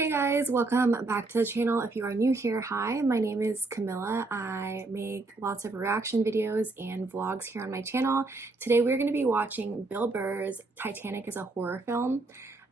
Hey guys, welcome back to the channel. If you are new here, hi, my name is Camilla. I make lots of reaction videos and vlogs here on my channel. Today we're going to be watching Bill Burr's Titanic is a horror film.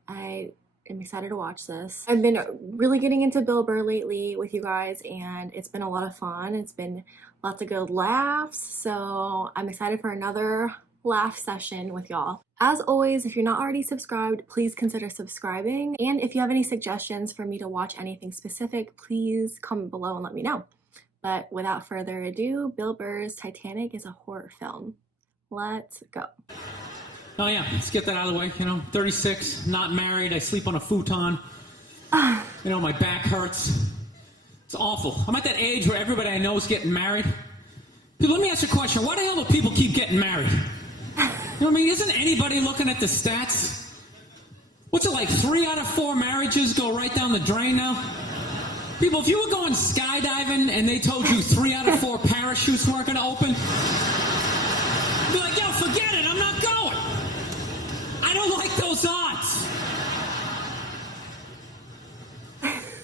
I am excited to watch this. I've been really getting into Bill Burr lately with you guys and it's been a lot of fun. It's been lots of good laughs, so I'm excited for another laugh session with y'all. As always, if you're not already subscribed, please consider subscribing. And if you have any suggestions for me to watch anything specific, please comment below and let me know. But without further adu, Bill Burr's Titanic is a horror film. Let's go. Oh yeah, let's get that out of the way. 36, not married, I sleep on a futon. My back hurts. It's awful. I'm at that age where everybody I know is getting married. Dude, let me ask you a question. Why the hell do people keep getting married? Isn't anybody looking at the stats? What's it like, 3 out of 4 marriages go right down the drain now? People, if you were going skydiving and they told you 3 out of 4 parachutes weren't going to open, you'd be like, yo, forget it, I'm not going. I don't like those odds.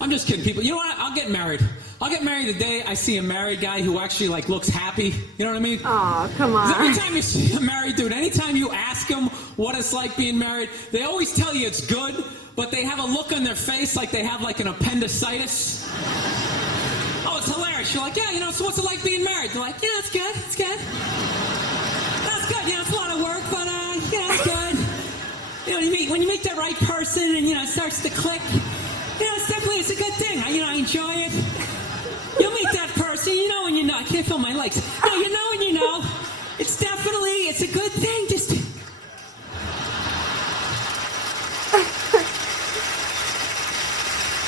I'm just kidding, people. You know what? I'll get married. I'll get married the day I see a married guy who actually looks happy. You know what I mean? Oh, come on. Every time you see a married dude, anytime you ask them what it's like being married, they always tell you it's good, but they have a look on their face like they have an appendicitis. Oh, it's hilarious. You're like, yeah, so what's it like being married? They're like, yeah, it's good, it's good. That's good, it's a lot of work, but it's good. When you meet the right person and, it starts to click, it's a good thing. I enjoy it. You'll meet that person, when you know. I can't feel my legs. No, when you know. It's a good thing. Just.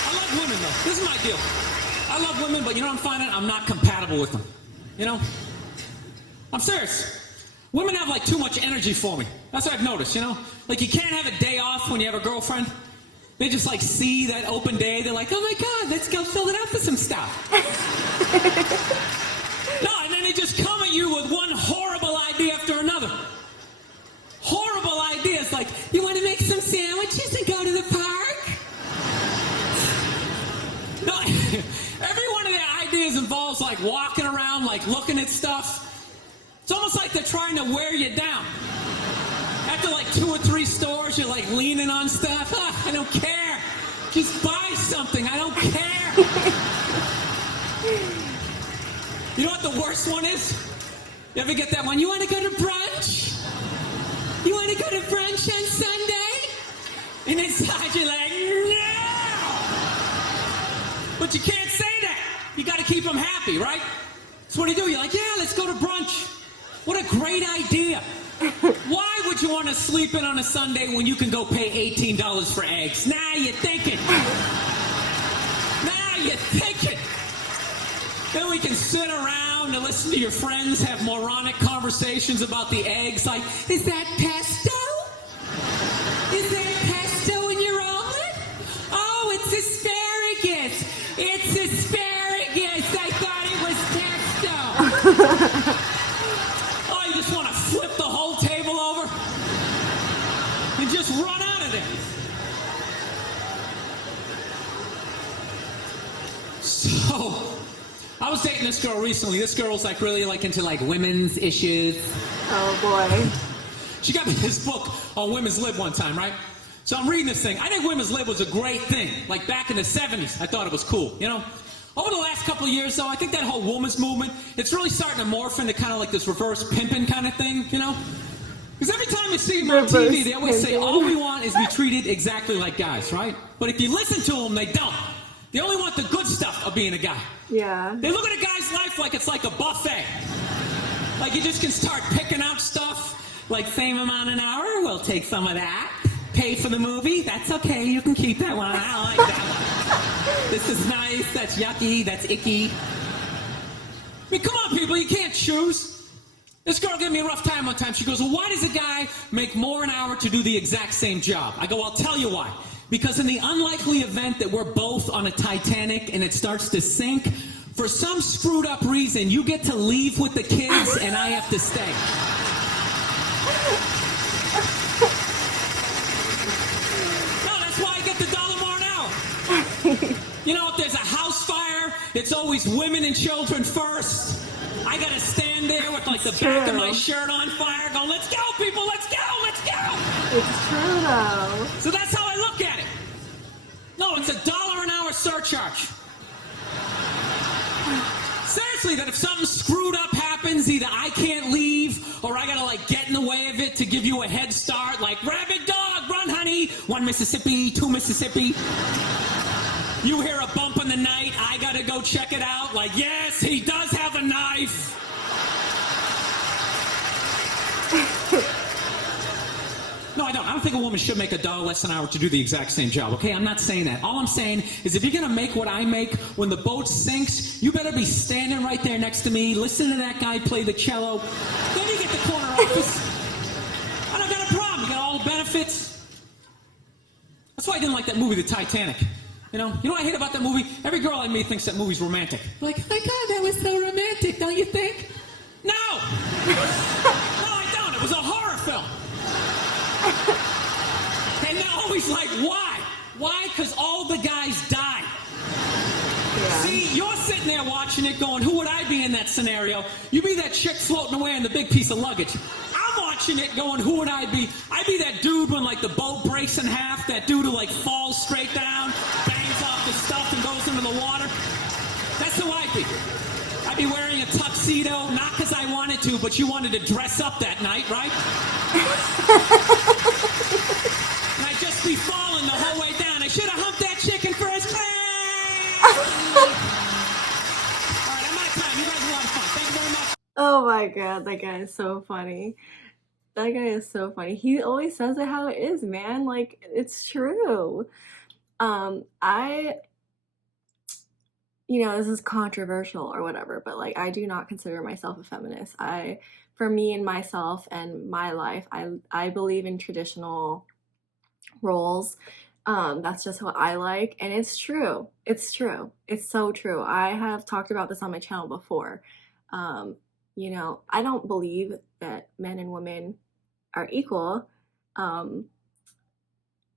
I love women, though. This is my deal. I love women, but I'm finding I'm not compatible with them. I'm serious. Women have, too much energy for me. That's what I've noticed, you can't have a day off when you have a girlfriend. They just see that open day. They're like, oh my God, let's go fill it up with some stuff. No, and then they just come at you with one horrible idea after another. Horrible ideas like, you want to make some sandwiches and go to the park? No, every one of their ideas involves walking around, looking at stuff. It's almost like they're trying to wear you down. After 2 or 3 stores, you're leaning on stuff. I don't care. Just buy something. I don't care. You know what the worst one is? You ever get that one? You want to go to brunch? You want to go to brunch on Sunday? And inside you're like, no! But you can't say that. You got to keep them happy, right? So what do? You're like, yeah, let's go to brunch. What a great idea. Why would you want to sleep in on a Sunday when you can go pay $18 for eggs? Now you're thinking. Now you're thinking. Then we can sit around and listen to your friends have moronic conversations about the eggs. Like, is that pesto? Is there pesto in your omelet? Oh, it's asparagus. It's asparagus. I thought it was pesto. Oh, you just want to flip the whole table over and just run out of there. So, I was dating this girl recently. This girl was really into women's issues. Oh boy. She got me this book on women's lib one time, right? So I'm reading this thing. I think women's lib was a great thing. Back in the 70s, I thought it was cool, Over the last couple of years, though, I think that whole women's movement, it's really starting to morph into kind of this reverse pimping kind of thing, Because every time you see them on TV, they always say, all we want is to be treated exactly like guys, right? But if you listen to them, they don't. They only want the good stuff of being a guy. Yeah. They look at a guy's life like it's like a buffet. You just can start picking out stuff, same amount an hour, we'll take some of that. Pay for the movie, that's okay, you can keep that one, I don't like that one. This is nice, that's yucky, that's icky. Come on, people, you can't choose. This girl gave me a rough time one time. She goes, well, why does a guy make more an hour to do the exact same job? I go, I'll tell you why. Because in the unlikely event that we're both on a Titanic and it starts to sink, for some screwed up reason, you get to leave with the kids and I have to stay. No, that's why I get the $1 more an hour. You know, if there's a house fire, it's always women and children first. I gotta stand there with like the back of my shirt on fire going, let's go, people, let's go, let's go. It's true though. So that's how I look at it. No, it's $1 an hour surcharge. Seriously, that if something screwed up happens, either I can't leave or I gotta like get in the way of it to give you a head start, like rabid dog, run honey, 1 Mississippi, 2 Mississippi. You hear a bump in the night, I gotta go check it out, like yes, he does have a knife. No, I don't. I don't think a woman should make $1 less an hour to do the exact same job, okay? I'm not saying that. All I'm saying is if you're going to make what I make when the boat sinks, you better be standing right there next to me, listening to that guy play the cello. Then you get the corner office. I don't got a problem. You got all the benefits. That's why I didn't like that movie, The Titanic. You know what I hate about that movie? Every girl I meet thinks that movie's romantic. Like, oh my God, that was so romantic, don't you think? No! No, I don't. It was a horror film. And they're always like, why? Why? Because all the guys died. Yeah. See, you're sitting there watching it going, who would I be in that scenario? You be that chick floating away in the big piece of luggage. I'm watching it going, who would I be? I'd be that dude when like the boat breaks in half, that dude who like falls straight down, bangs off the stuff and goes into the water. That's who I'd be. I'd be wearing a tuxedo, not because I wanted to, but you wanted to dress up that night, right? And I'd just be falling the whole way down. I should have humped that chicken first. All right, I'm out of time. You guys are a lot of fun. Thank you very much. Oh my God, that guy is so funny. That guy is so funny. He always says it how it is, man. Like, it's true. This is controversial or whatever, but like, I do not consider myself a feminist. For me and myself and my life, I believe in traditional roles. That's just what I like, and it's true. It's true. It's so true. I have talked about this on my channel before. I don't believe that men and women are equal.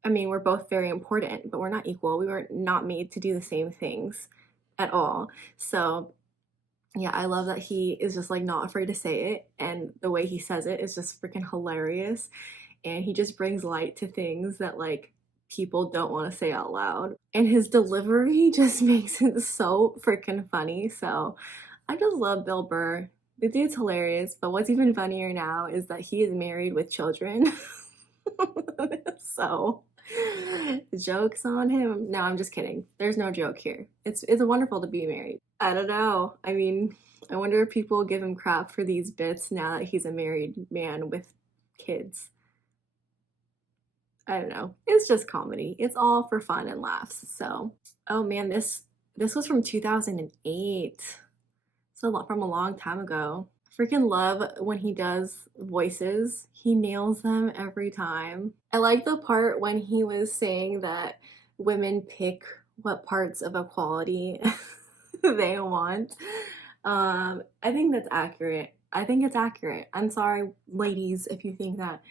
We're both very important, but we're not equal. We were not made to do the same things at all. So yeah, I love that he is just like not afraid to say it, and the way he says it is just freaking hilarious, and he just brings light to things that like people don't want to say out loud, and his delivery just makes it so freaking funny. So I just love Bill Burr. The dude's hilarious, but what's even funnier now is that he is married with children. So jokes on him. No, I'm just kidding. There's no joke here. It's wonderful to be married. I don't know. I wonder if people give him crap for these bits now that he's a married man with kids. I don't know. It's just comedy. It's all for fun and laughs. So, oh man, this was from 2008. So from a long time ago. Freaking love when he does voices. He nails them every time. I like the part when he was saying that women pick what parts of equality they want. I think that's accurate. I think it's accurate. I'm sorry, ladies, if you think that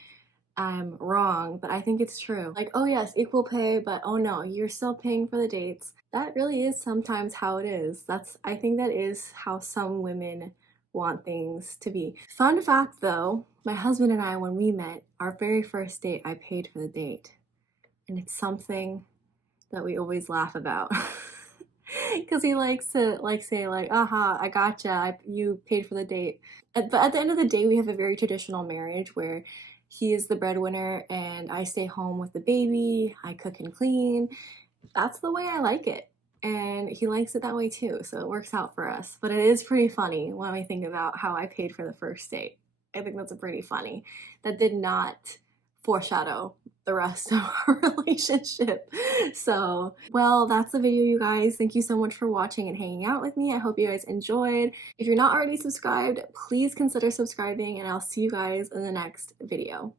I'm wrong, but I think it's true. Like, oh yes, equal pay, but oh no, you're still paying for the dates. That really is sometimes how it is. I think that is how some women want things to be. Fun fact though, my husband and I, when we met, our very first date, I paid for the date. And it's something that we always laugh about. Because he likes to say aha, I gotcha, you paid for the date. But at the end of the day, we have a very traditional marriage where he is the breadwinner and I stay home with the baby, I cook and clean. That's the way I like it. And he likes it that way too, so it works out for us. But it is pretty funny when we think about how I paid for the first date. I think that's pretty funny. That did not foreshadow the rest of our relationship. So, well, that's the video, you guys. Thank you so much for watching and hanging out with me. I hope you guys enjoyed. If you're not already subscribed, please consider subscribing, and I'll see you guys in the next video.